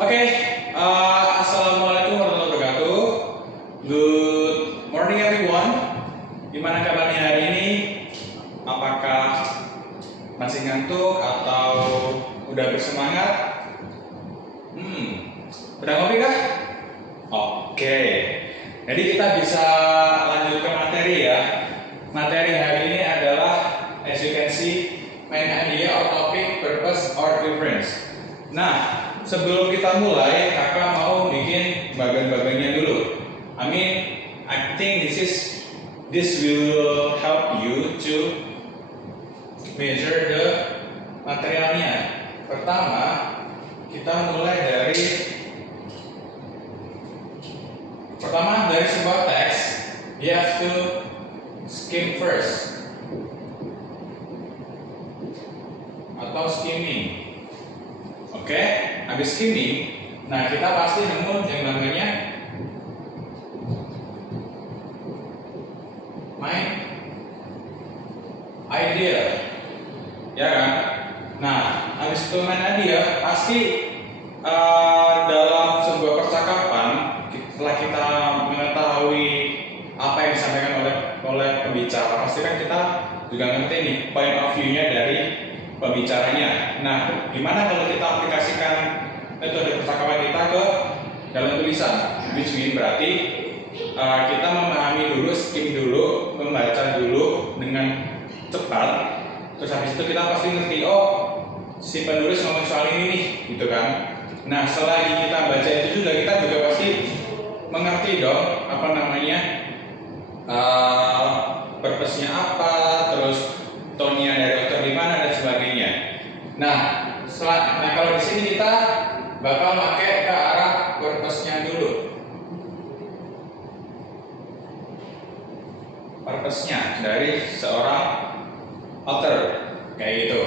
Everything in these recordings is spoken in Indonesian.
Oke, assalamualaikum warahmatullahi wabarakatuh. Good morning everyone. Gimana kabarnya hari ini? Apakah masih ngantuk atau udah bersemangat? Udah ngopi kah? Oke. Jadi kita bisa lanjut ke materi ya. Materi hari ini adalah, as you can see, main idea or topic, purpose or reference. Nah, sebelum kita mulai, kakak mau bikin bagan-bagannya dulu. I think this will help you to measure the materialnya. Pertama, kita mulai dari sebuah teks. You have to skim first atau skimming. Oke, habis skimming, nah kita pasti nemu yang namanya main idea, ya kan? Nah, habis itu main idea pasti dalam sebuah percakapan, setelah kita mengetahui apa yang disampaikan oleh pembicara, pasti kan kita juga ngerti nih point of view-nya dari pembicaranya. Nah, gimana kalau kita aplikasikan metode percakapan kita ke dalam tulisan? Which mean berarti kita memahami dulu, skim dulu, membaca dulu dengan cepat. Terus habis itu kita pasti ngerti, oh si penulis ngomong soal ini nih, gitu kan? Nah, selagi kita baca itu juga, kita juga pasti mengerti dong purpose-nya apa, terus tone-nya dari author di mana dan sebagainya. Nah, kalau di sini kita bakal pakai ke arah purpose-nya dulu. Purpose-nya dari seorang author kayak gitu.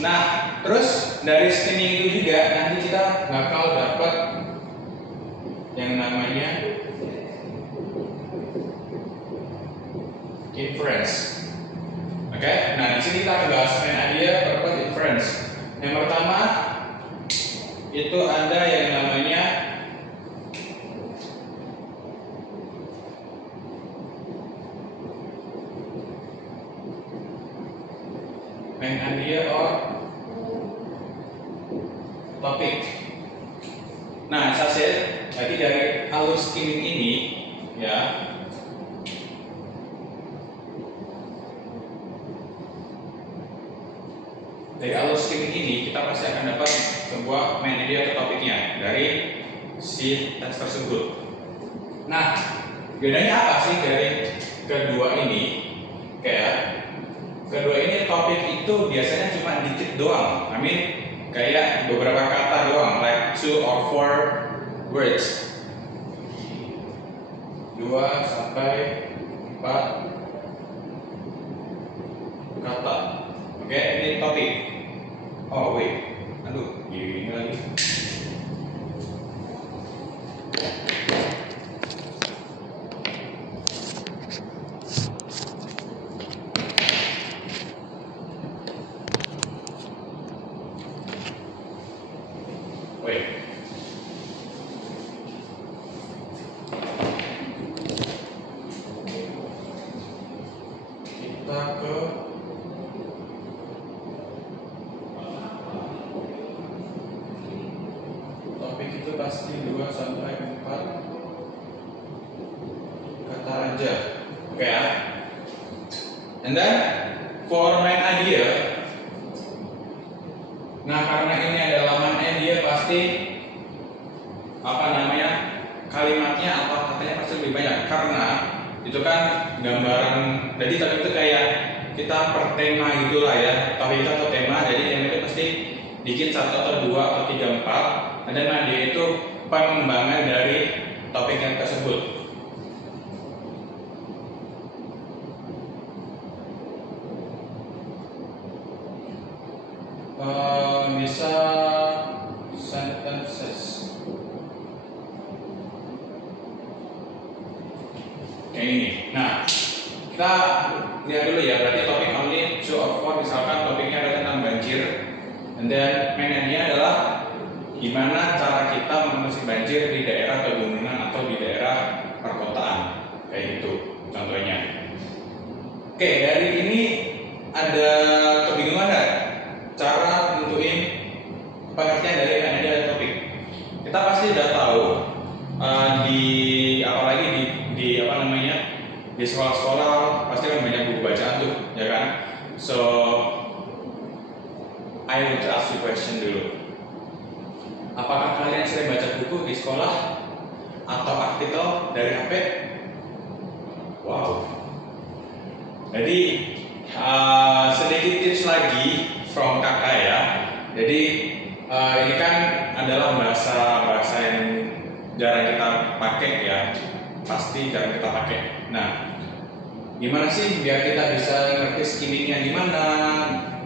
Nah, terus dari skimming itu juga nanti kita bakal dapat yang namanya inference. Oke, nah di sini kita akan bahas main idea, purpose, inference. Yang pertama itu ada yang namanya main idea or topic. Nah, jadi dari alur skimming ini, ya. Dari alur skimming ini kita pasti akan dapat sebuah main idea atau topiknya dari si teks tersebut. Nah, bedanya apa sih dari kedua ini? Kedua ini topik itu biasanya cuma dikit doang. Kayak beberapa kata doang, like 2 or 4 words. 2 sampai 4 kata. Oke, ini topik. Oh wait, aduh, ini lagi. Wait. Kita ke topik itu pasti 2 sampai 4 kata aja. Oke ya. And then for main idea, nah karena ini adalah main idea pasti kalimatnya atau katanya pasti lebih banyak, karena itu kan gambaran. Jadi topik itu kayak kita per tema gitulah ya, topik itu atau tema. Jadi tema itu pasti dikit 1 atau 2 atau 3, 4. Dan idea itu pengembangan dari topik yang tersebut. Bisa sentences kayak ini. Nah, kita lihat dulu ya. Berarti topik only 2 or 4, misalkan topiknya adalah tentang banjir. And then main idea adalah gimana cara kita mengatasi banjir di daerah pegunungan atau di daerah perkotaan, kayak gitu contohnya. Oke, dari ini ada kebingungan nggak cara nentuin pengertian dari yang ada topik? Kita pasti udah tahu apalagi di apa namanya, di sekolah-sekolah pasti kan banyak buku bacaan tuh, ya kan? So I want to ask you question dulu. Apakah kalian sering baca buku di sekolah atau artikel dari HP? Wow. Jadi sedikit tips lagi from kakak ya. Jadi ini kan adalah bahasa yang jarang kita pakai ya, pasti jarang kita pakai. Nah, gimana sih biar kita bisa ngerti skimmingnya di mana,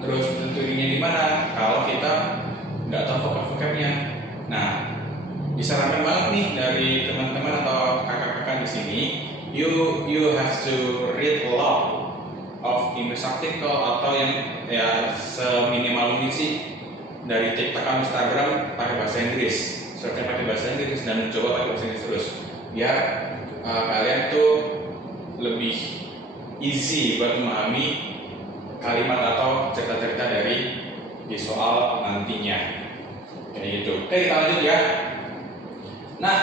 terus tentunya di mana kalau kita nggak tahu vocab-vocabnya. Nah, disarankan banget nih dari teman-teman atau kakak-kakak di sini, you have to read a lot of English article atau yang ya seminimal mungkin sih dari TikTok atau Instagram pakai bahasa Inggris, searchnya pakai bahasa Inggris dan coba pakai bahasa Inggris terus, biar kalian tuh lebih easy buat memahami kalimat atau cerita-cerita dari di soal nantinya. Kayak gitu. Oke, kita lanjut ya. Nah,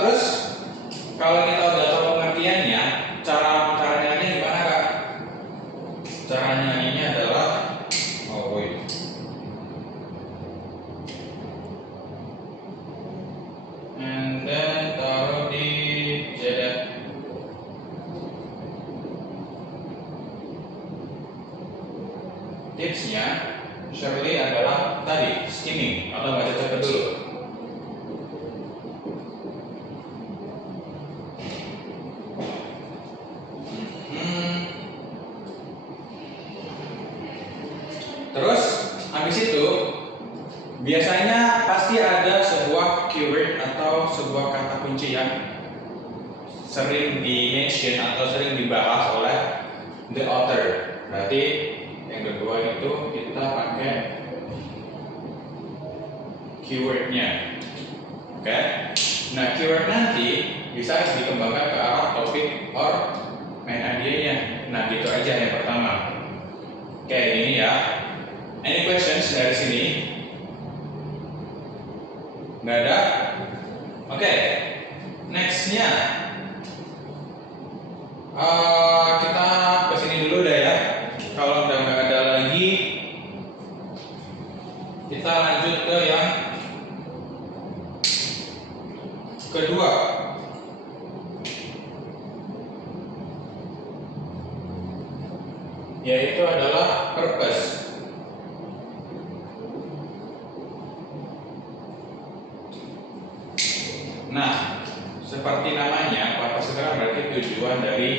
terus kalau kita udah tahu pengertiannya, cara nyanyinya gimana kak? Cara nyanyinya adalah and then taruh di jadat. Tipsnya Shirley adalah tadi skimming atau baca cepet dulu. Terus habis itu biasanya pasti ada sebuah keyword atau sebuah kata kunci yang sering di-mention atau sering dibahas oleh the author. Berarti yang kedua itu kita pakai keywordnya. Oke. Nah, keyword nanti bisa dikembangkan ke arah topik or main idea-nya. Nah, gitu aja yang pertama. Oke, ini ya. Any questions dari sini? Nggak ada? Oke. Next-nya kita kesini dulu deh ya. Kalau udah nggak ada lagi, kita lanjut ke yang kedua, yaitu adalah purpose. Nah, seperti namanya, purpose itu kan berarti tujuan dari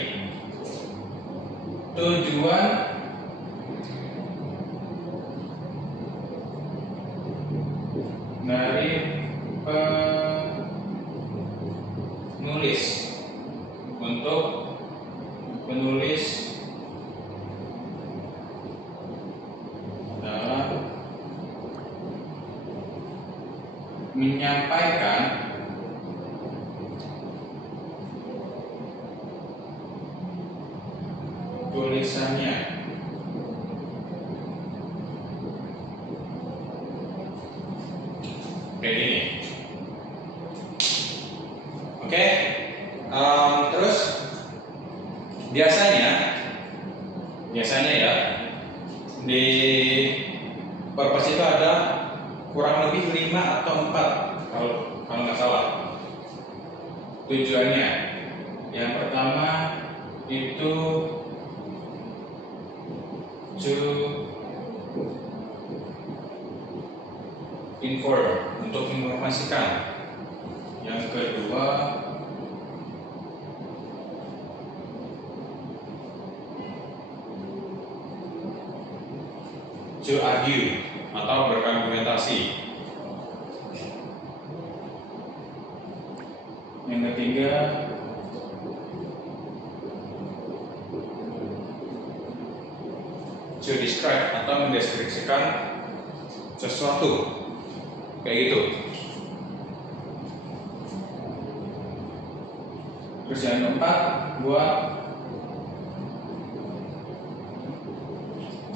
penulis untuk penulis dalam menyampaikan tulisannya. Kayak gini. Oke. Terus biasanya ya di purpose itu ada kurang lebih 5 atau 4 kalau nggak salah tujuannya. Yang pertama itu to inform, untuk menginformasikan. Yang kedua to argue atau berargumentasi. Yang ketiga to describe atau mendeskripsikan sesuatu. kayak gitu. Terus yang keempat, gua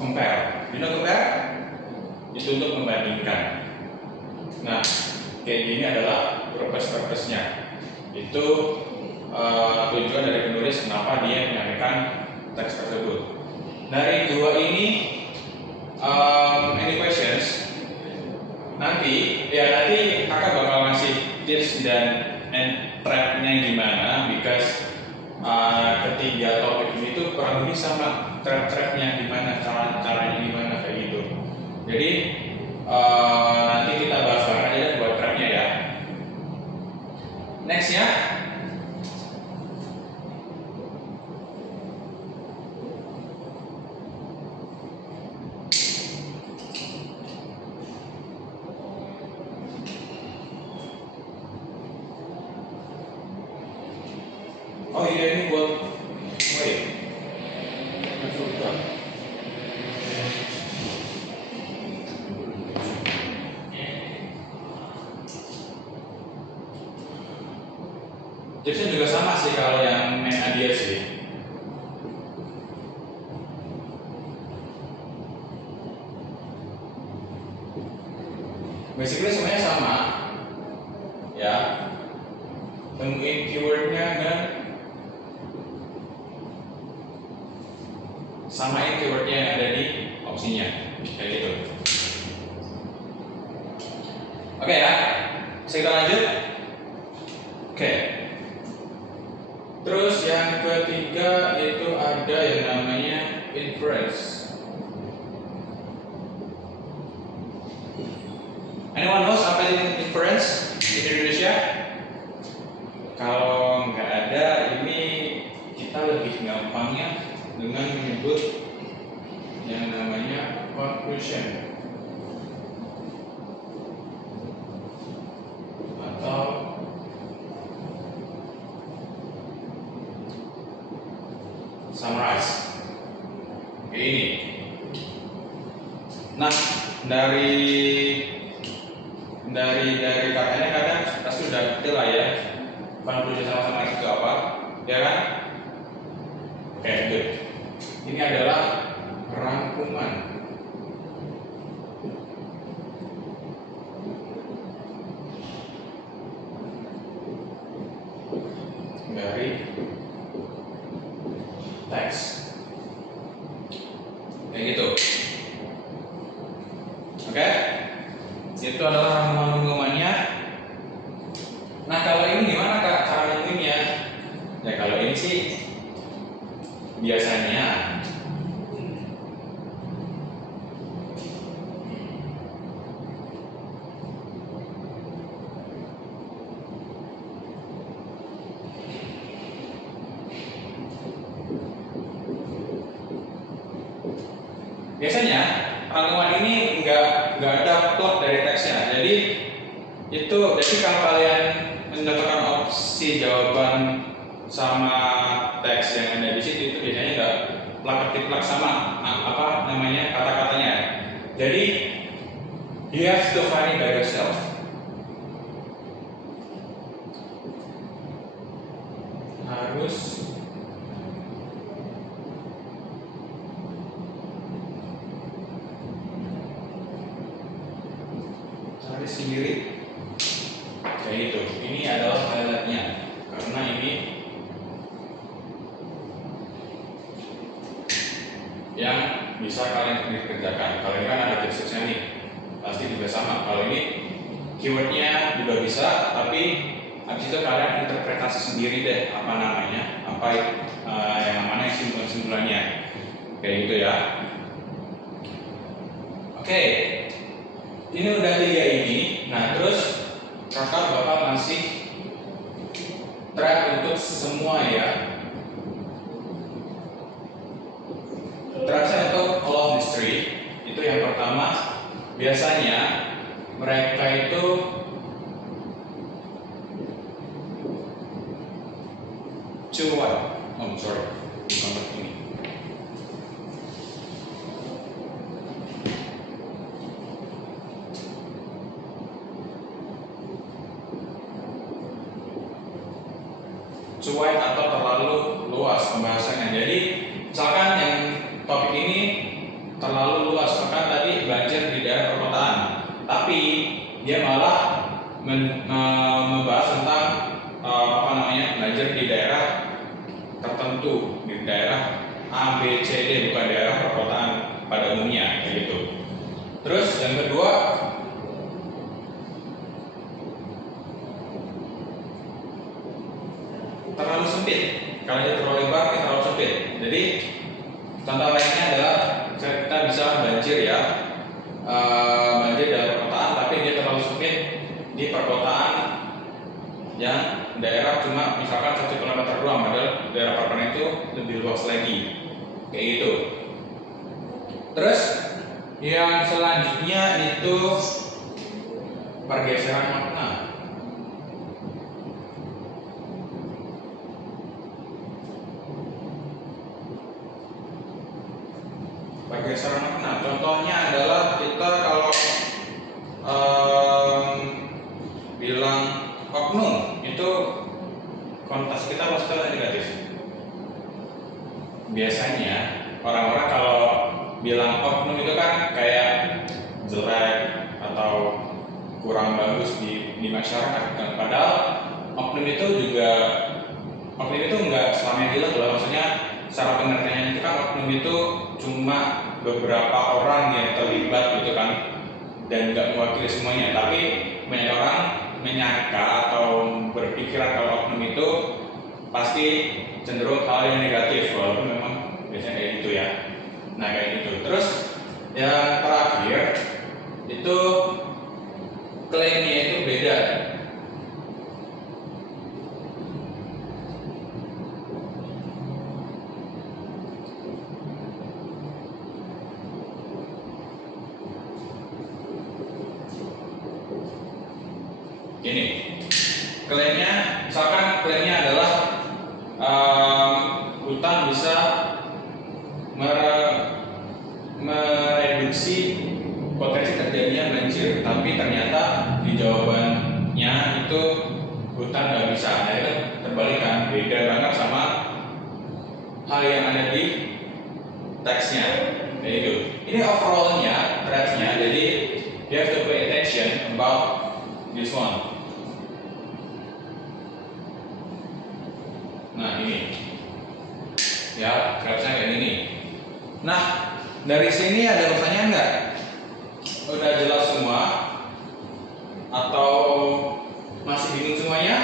compare. You know compare? Itu untuk membandingkan. Nah, kayak gini adalah purpose-nya. Itu tujuan dari penulis kenapa dia menyampaikan teks tersebut. Dari dua ini, any questions? Nanti kakak bakal ngasih tips dan trap-nya gimana, because ketiga topik ini tuh kurang lebih sama, trap-trapnya gimana, caranya gimana kayak gitu. Jadi nanti kita bahas bareng aja buat trapnya ya. Nextnya, oh iya ini buat tipsnya juga sama sih kalau yang main Nadia sih. Basically semuanya sama ya, temuin keywordnya dan samain keywordnya yang ada di opsinya kayak gitu. Oke ya, kita lanjut. Oke. Terus yang ketiga itu ada yang namanya inference. Anyone knows apa itu inference di Indonesia? Kalau nggak ada, ini kita lebih gampangnya dengan menyebut yang namanya conclusion atau summarize. Ini. Nah, dari katanya kadang pasti sudah detail lah ya. Conclusion sama itu apa? Ya kan? Oke, good. Ini adalah rangkuman dari teks. Kayak gitu. Oke? Itu adalah rangkumannya. Nah, kalau ini gimana Kak cara nentuinnya? Ya kalau ini sih biasanya rangkuman ini nggak ada plot dari teksnya. Jadi kalau kalian menentukan opsi jawaban sama teks yang ada di situ itu biasanya nggak plak sama apa namanya kata-katanya. Jadi you have to find it by yourself. Harus cari sendiri kayak gitu. Ini adalah highlightnya karena ini yang bisa kalian kerjakan. Kalian kan ada tips-tipsnya nih, pasti juga sama. Kalau ini keywordnya juga bisa, tapi habis itu kalian interpretasi sendiri deh apa namanya, yang mana simpulannya kayak gitu ya. Oke, ini udah 3 ini. Nah terus kakak bakal ngasih track untuk semua ya. Tracknya untuk all of mystery itu yang pertama, biasanya mereka itu bukan ini. cuek atau terlalu luas pembahasannya. Jadi misalkan yang topik ini terlalu luas, misalkan tadi banjir di daerah perkotaan, tapi dia malah membahas tentang banjir di daerah tertentu, di daerah A, B, C, D, bukan daerah perkotaan pada umumnya, kayak gitu. Terus yang kedua, terlalu sempit. Kalau dia terlalu lebar, dia terlalu sempit. Jadi contoh lainnya adalah kita bisa banjir ya, banjir dalam perkotaan, tapi dia terlalu sempit di perkotaan yang daerah cuma misalkan 1 kilometer doang, padahal daerah perkotaan itu lebih luas lagi, kayak gitu. Terus yang selanjutnya itu pergeseran makna. Pergeseran makna, contohnya adalah kita kalau bilang oknum, itu konotasi kita pasti negatif. Biasanya orang-orang kalau bilang oknum itu kan kayak jelek atau kurang bagus di masyarakat kan. Padahal oknum itu enggak selamanya jelek loh. Maksudnya secara pengertiannya itu kan oknum itu cuma beberapa orang yang terlibat gitu kan, dan nggak mewakili semuanya. Tapi banyak orang menyangka atau berpikiran kalau oknum itu pasti cenderung hal yang negatif, walaupun memang biasanya kayak gitu ya. Nah kayak gitu. Terus yang terakhir itu klaimnya itu beda. Gini, klaimnya, misalkan klaimnya adalah hutan bisa mereduksi potensi terjadinya banjir, tapi ternyata di jawabannya itu hutan nggak bisa. Nah itu terbalik kan, beda banget sama hal yang ada di teksnya. Kayak gitu. Ini overallnya, threads-nya, jadi you have to pay attention about this one. Nah ini ya, threads-nya kayak gini. Nah dari sini ada pertanyaan nggak? Udah jelas semua atau masih bingung semuanya?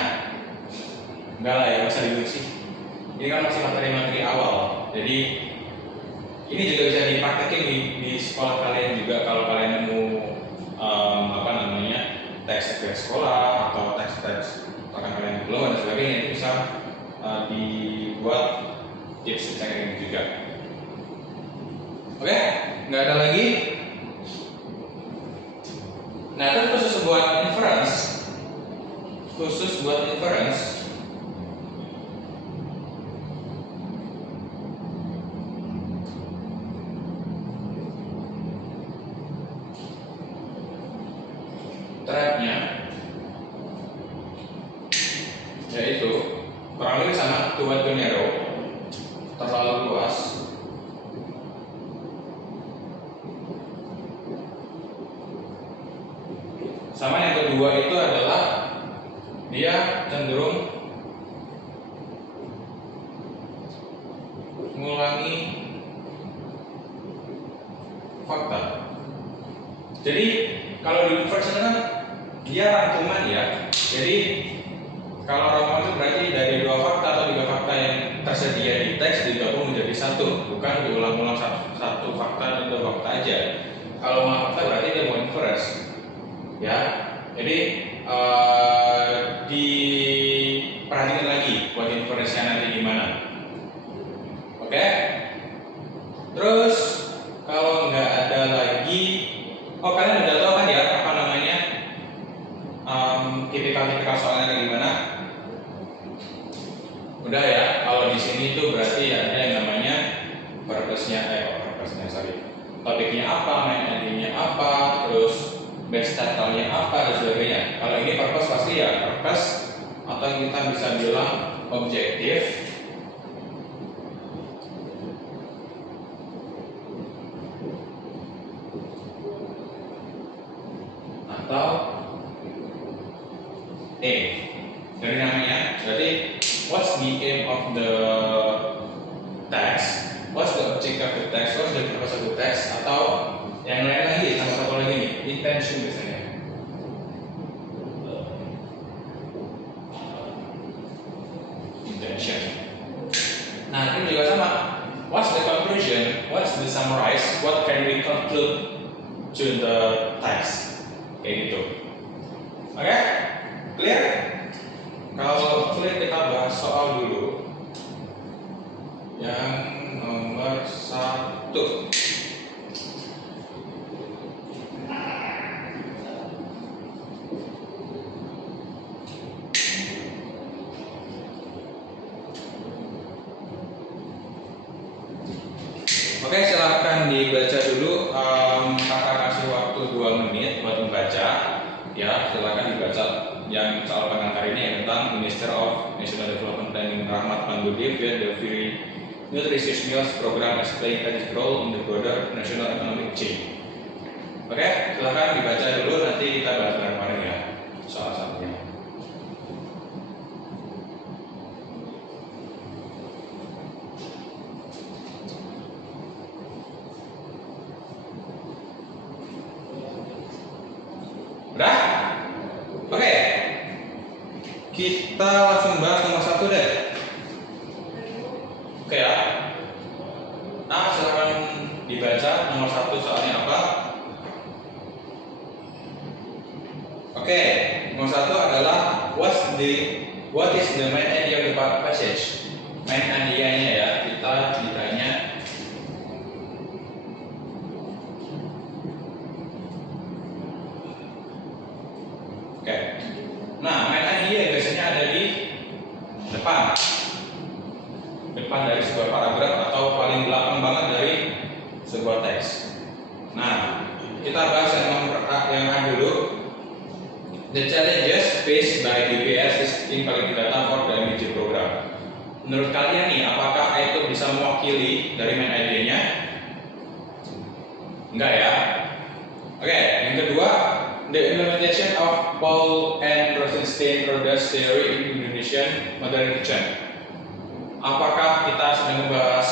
Enggak lah ya, masa bingung sih. Ini kan masih materi-materi awal. Jadi ini juga bisa dipraktekin di sekolah kalian juga, kalau kalian nemu teks-teks sekolah atau teks-teks rekan kalian belum dan sebagainya, itu bisa dibuat tips kayak ini juga. Oke, nggak ada lagi. Nah itu khusus buat inference, thread-nya yaitu kurang lebih sama too wide to narrow, terlalu luas, sama yang kedua itu adalah dia cenderung mengulangi fakta. Jadi kalau di inverse kan dia rangkuman ya. Jadi kalau rangkuman itu berarti dari 2 fakta atau 3 fakta yang tersedia di teks digabung menjadi satu, bukan diulang-ulang satu fakta dan 2 fakta aja. Kalau mau fakta berarti dia mau inverse. Ya, jadi diperhatikan lagi buat inference-nya nanti gimana. Oke? Terus kalau nggak ada lagi, kalian udah tahu kan ya apa namanya tipikal soalnya kayak gimana? Udah ya. Kalau di sini tuh berarti ada yang namanya topiknya apa, main ID-nya apa, terus base title-nya apa dan sebagainya. Kalau ini purpose pasti ya purpose atau kita bisa bilang objektif, atau dari namanya berarti what's the aim of the text, what's the object of the text, what's the purpose of the text, atau yang lain lagi, sama satu lagi nih, intention biasanya. Intention. Nah, ini juga sama. What's the conclusion? What's the summarize? What can we conclude to the text? Kayak gitu. Oke? Clear? Kalau clear kita bahas soal dulu. Yang nomor 1. Oke, silahkan dibaca dulu. Kakak kasih waktu 2 menit buat membaca. Ya, silahkan dibaca yang soal pengantar ini ya, tentang Minister of National Development Planning Rahmat Panggudi via the Free Nutritious Meals Program as playing its role in the broader national economic change. Oke, silahkan dibaca dulu, nanti kita bahas bareng-bareng ya soal satunya. Udah? Oke. Kita langsung bahas nomor 1 deh. Oke ya. Nah, silakan dibaca nomor 1 soalnya apa? Oke, nomor 1 adalah what is the main idea of the passage? Main idea-nya ya, kita ditanya oke. Nah, main idea biasanya ada di depan dari sebuah paragraf atau paling belakang banget dari sebuah teks. Nah, kita bahas yang A dulu. The challenges faced by DPS in collecting data for the MBG program. Menurut kalian nih, apakah itu bisa mewakili dari main idea-nya? Enggak ya? Oke, yang kedua, the implementation of Paul and Rosenstein-Rodas theory in Indonesian modern kitchen. Apakah kita sedang membahas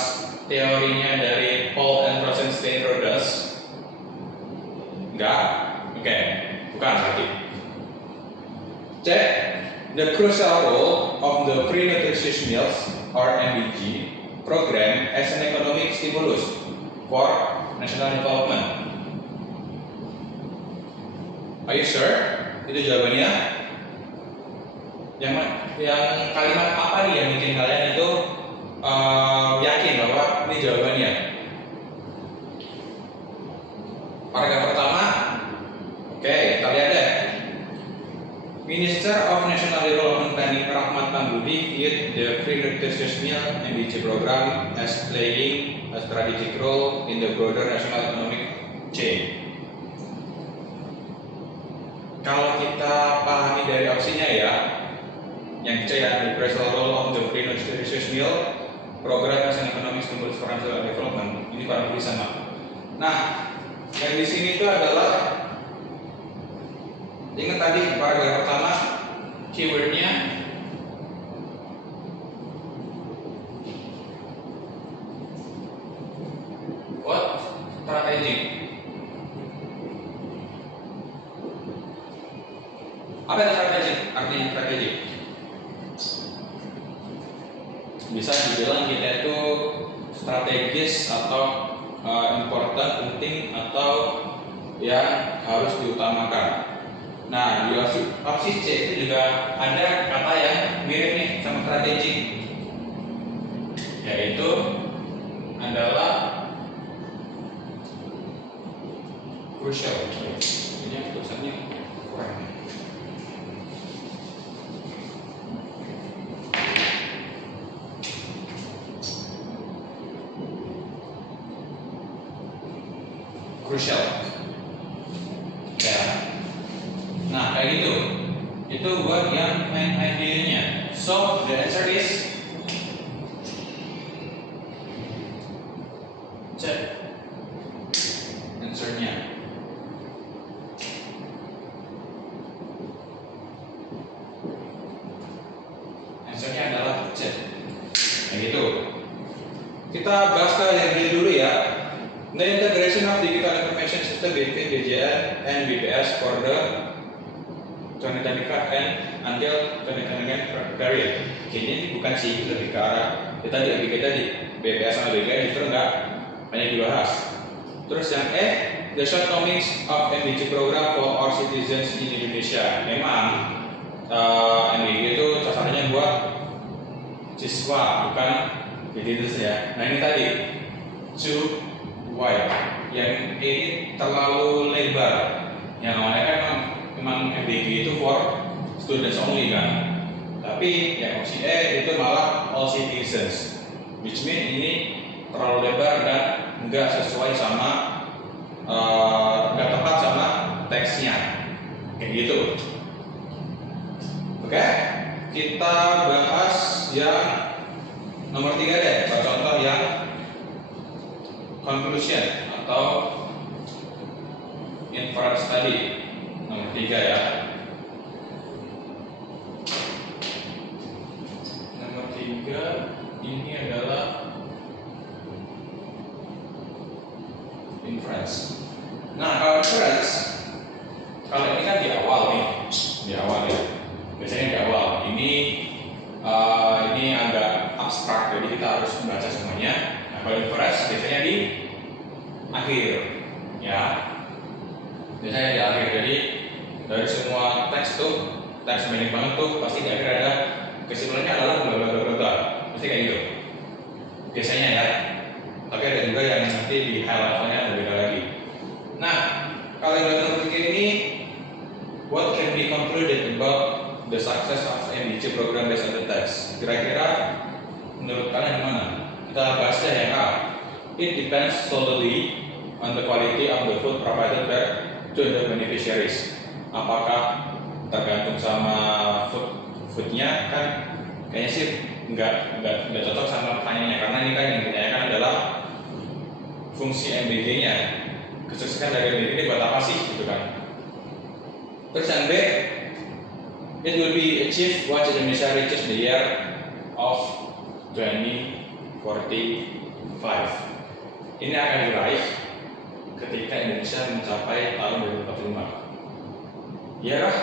teorinya dari Paul and Rosenstein-Rodas? Enggak? Oke, bukan berarti. C. The crucial role of the Free Nutritious Meals or MBG program as an economic stimulus for national development. Are you sure? Itu jawabannya. Yang kalimat apa nih yang bikin kalian itu yakin bahwa ini jawabannya? Paragraf pertama. Oke, kita lihat deh. Minister of National Development Planning Rahmat Panggudi viewed the Free Nutritious Meal MBG program as playing a strategic role in the broader national economic chain. Kalau kita pahami dari opsinya ya, yang C ya, the crucial role of the Free Nutritious Meal program as an economic stimulus for national development, ini kurang lebih sama. Nah, yang di sini itu adalah, ingat tadi paragraf pertama keywordnya what? Strategic. Apa itu strategic? Artinya strategic bisa dibilang kita itu strategis atau important, penting, atau yang harus diutamakan. Nah, di opsi C itu juga ada kata yang mirip nih sama strategik, yaitu adalah crucial. Ini tulisannya kurang. Crucial. Ya. Nah, kayak gitu. Itu buat yang main idenya. So the answer is cek answernya. Answernya adalah cek. Nah gitu. Kita bahas ke yang B dulu ya. The integration of digital information system between DJN and BPS for the 2025 and until 2029 period. Kayaknya ini bukan sih, lebih ke arah kita tadi BPS sama BPS justru nggak banyak dibahas. Terus yang E, the shortcomings of MBG program for our citizens in Indonesia. Memang MBG itu sasarannya buat siswa, bukan citizens ya. Nah ini tadi too wide, yang ini terlalu lebar. Yang awalnya kan memang MBG itu for students only kan, tapi yang opsi E itu malah all citizens, which mean ini terlalu lebar dan nggak sesuai sama nggak tepat sama teksnya kayak gitu. Oke, kita bahas yang nomor 3 deh, contoh yang conclusion atau inference tadi. Nomor 3 ya. Nomor 3 ini adalah inference. Nah, kalau inference, kalau ini kan di awal nih, ya. Biasanya di awal. Ini agak abstrak, jadi kita harus membaca semuanya. Nah, kalau inference biasanya di akhir, ya. Biasanya di akhir. Jadi dari semua teks tuh, teks banyak banget tuh, pasti di akhir ada kesimpulannya adalah bla bla bla bla, pasti kayak gitu. Biasanya ya. Tapi ada juga yang nanti di high levelnya berbeda lagi. Nah, kalau yang nomor 3 ini, what can be concluded about the success of MBG program based on the text? Kira-kira menurut kalian gimana? Kita bahas yang A. It depends solely on the quality of the food provided back to the beneficiaries. Apakah tergantung sama foodnya? Kan kayaknya sih nggak cocok sama pertanyaannya, karena ini kan yang ditanyakan adalah fungsi MBG-nya. Kesuksesan dari MBG ini buat apa sih gitu kan? Terus yang B, it will be achieved once Indonesia reaches the year of 2045. Ini akan diraih ketika Indonesia mencapai tahun 2045. Iya kah?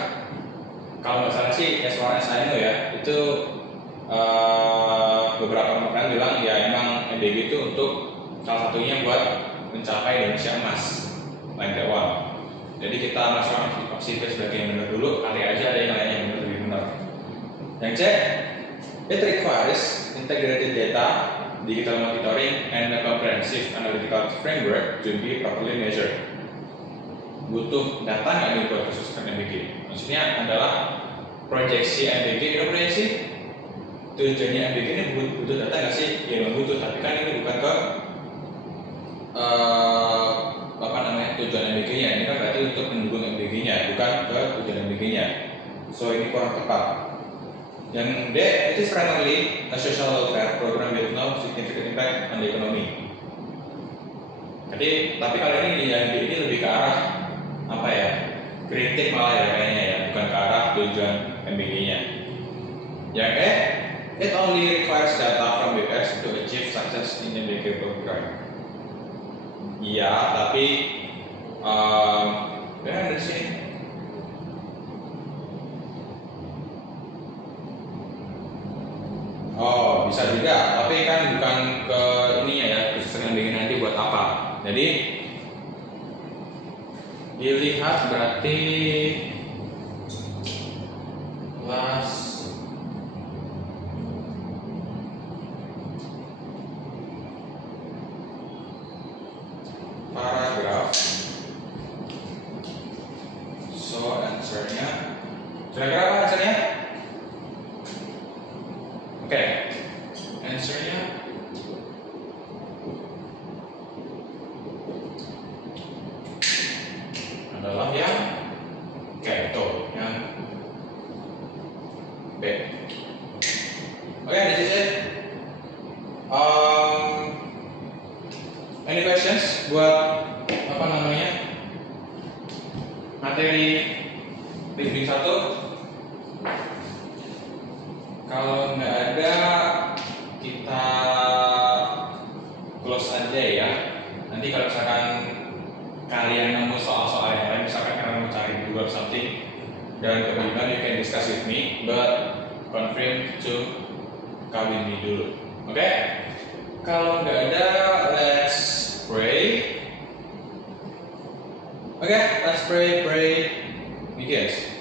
Kalau nggak salah sih, as far as I know ya, itu beberapa pemerintahan bilang ya emang MBG itu untuk salah satunya buat mencapai Indonesia emas, like that one. Jadi kita masuk opsi B sebagai yang benar dulu, kali aja ada yang lainnya yang benar lebih benar. Yang C, it requires integrated data, digital monitoring, and a comprehensive analytical framework to be properly measured. Butuh data nggak nih buat kesuksesan MBG? Maksudnya adalah proyeksi MBG, itu proyeksi tujuannya MBG ini butuh data nggak sih? Ya memang butuh, tapi kan ini bukan ke tujuan MBG-nya. Ini kan berarti untuk mendukung MBG-nya, bukan ke tujuan MBG-nya. So ini kurang tepat. Yang D, it is primarily a social welfare program with no significant impact on the economy. Jadi, tapi kalau ini yang D ini lebih ke arah apa ya? Kritik malah ya kayaknya ya, bukan ke arah tujuan MBG-nya. Yang E, it only requires data from BPS to achieve success in MBG program. Iya, tapi dari sini. Oh, bisa juga, tapi kan bukan ke ininya ya, kesuksesan MBG nanti buat apa. Jadi dilihat berarti last paragraf. So answernya, kira-kira apa answernya? Oke, answernya adalah yang yang B. materi briefing 1. Kalau nggak ada, kita close aja ya. Nanti kalau misalkan kalian nemu soal-soal yang lain, misalkan kalian mau cari Google something dan kebingungan, you can discuss with me, but confirm to kawin me dulu. Oke? Kalau nggak ada, let's pray. Oke, let's pray. Begins.